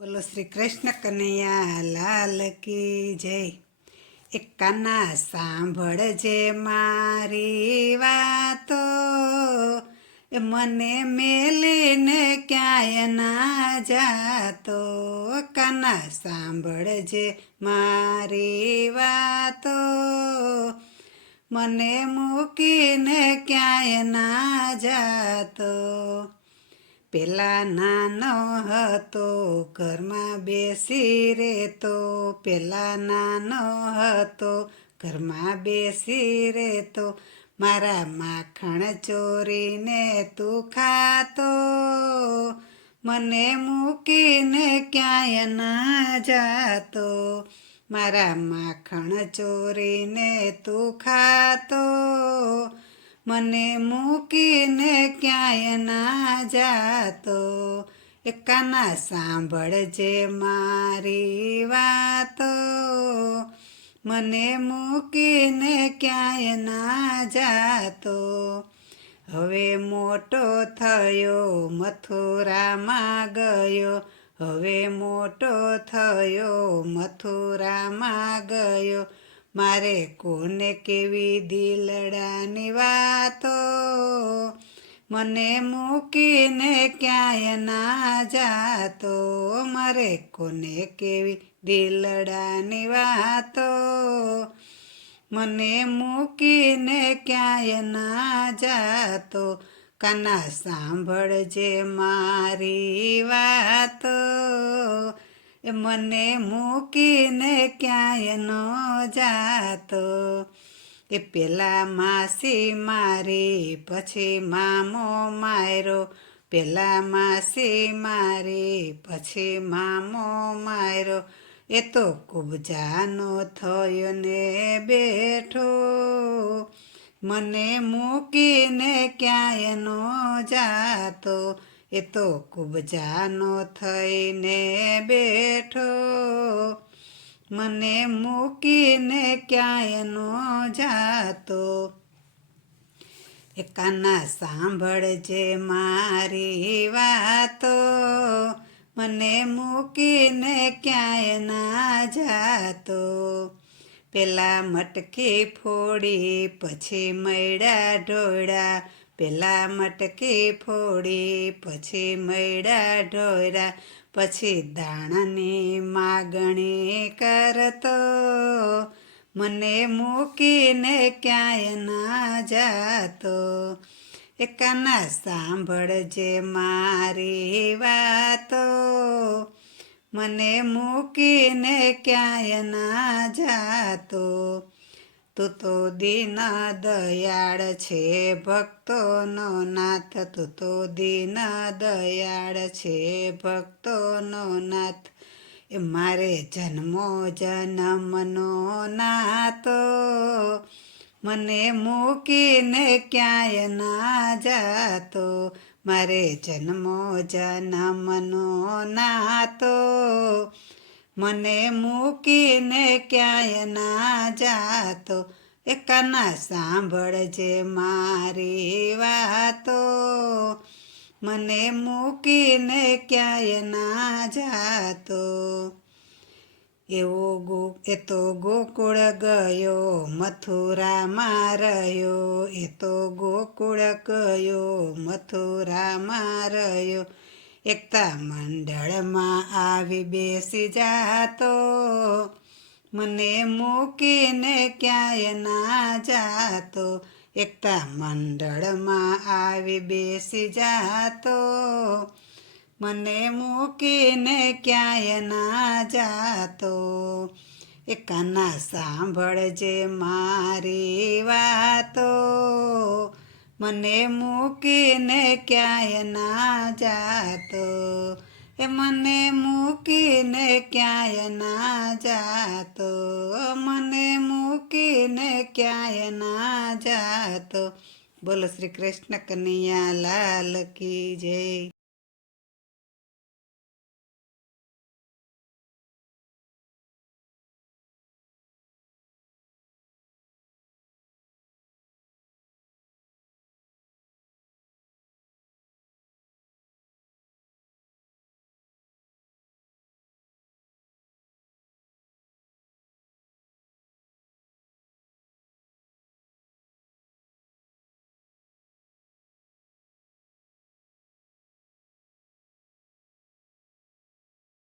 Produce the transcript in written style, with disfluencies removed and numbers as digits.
બોલો શ્રી કૃષ્ણ કનૈયા લાલ કી જય. એક કાના સાંભળજે મારી વાતો, એ મને મેલીને ક્યાંય ના જાતો. કાના સાંભળજે મારી વાતો, મને મૂકીને ક્યાંય ના જાતો. પેલા નાનો હતો ઘરમાં બેસી રહેતો, પેલા નાનો હતો ઘરમાં બેસી રહેતો. મારા માખણ ચોરીને તું ખાતો, મને મૂકીને ક્યાંય ના જાતો. મારા માખણ ચોરીને તું ખાતો, મને મૂકીને ક્યાંય ના જાતો. એ કાના સાંભળજે મારી વાતો, મને મૂકીને ક્યાંય ના જાતો. હવે મોટો થયો મથુરામાં ગયો, હવે મોટો થયો મથુરામાં ગયો. મારે કોને કેવી દિલડાની વાતો, મને મૂકીને ક્યાંય ના જાતો. મારે કોને કેવી દિલડાની વાતો, મને મૂકીને ક્યાંય ના જાતો. કાના સાંભળજે મારી વાતો, એ મને મૂકીને ક્યાંય ન જાતો. એ પેલા માસી મારી પછી મામો માર્યો, પેલા માસી મારી પછી મામો માર્યો. એ તો કુબજાનો થયો ને બેઠો, મને મૂકીને ક્યાંય ન જાતો. એ તો કુબજાનો થઈને બેઠો, મને મૂકીને ક્યાંય ન જાતો. એ કાના સાંભળજે મારી વાતો, મને મૂકીને ક્યાંય ના જાતો. પેલા મટકી ફોડી પછી મૈડા ઢોળ્યા, પેલા મટકી ફોડી પછી મૈડા ઢોળ્યા. પછી દાણાની માગણી કરતો, મને મૂકીને ક્યાંય ના જાતો. એ કાના સાંભળજે મારી વાતો, મને મૂકીને ક્યાંય ના જાતો. તું તો દીન દયાળ છે ભક્તોનો નાથ, તું તો દીન દયાળ છે ભક્તોનો નાથ. એ મારે જન્મો જન્મનો નાતો, મને મૂકીને ક્યાંય ના જાતો. મારે જન્મો જન્મનો નાતો, મને મૂકીને ક્યાંય ના જાતો. એ કાના સાંભળજે મારી વાતો, મને મૂકીને ક્યાંય ના જાતો. એ તો ગોકુળ ગયો મથુરામાં રહ્યો, એ તો ગોકુળ ગયો મથુરામાં રહ્યો. એકતા મંડળમાં આવી બેસી જાતો, મને મૂકીને ક્યાંય ના જાતો. એકતા મંડળમાં આવી બેસી જાતો, મને મૂકીને ક્યાંય ના જાતો. એ કાના સાંભળજે મારી વાતો, મને મૂકીને ક્યાંય ના જાતો. એ મને મૂકીને ક્યાંય ના જાતો, મને મૂકીને ક્યાંય ના જાતો. બોલો શ્રી કૃષ્ણ કનૈયા લાલ કી જય.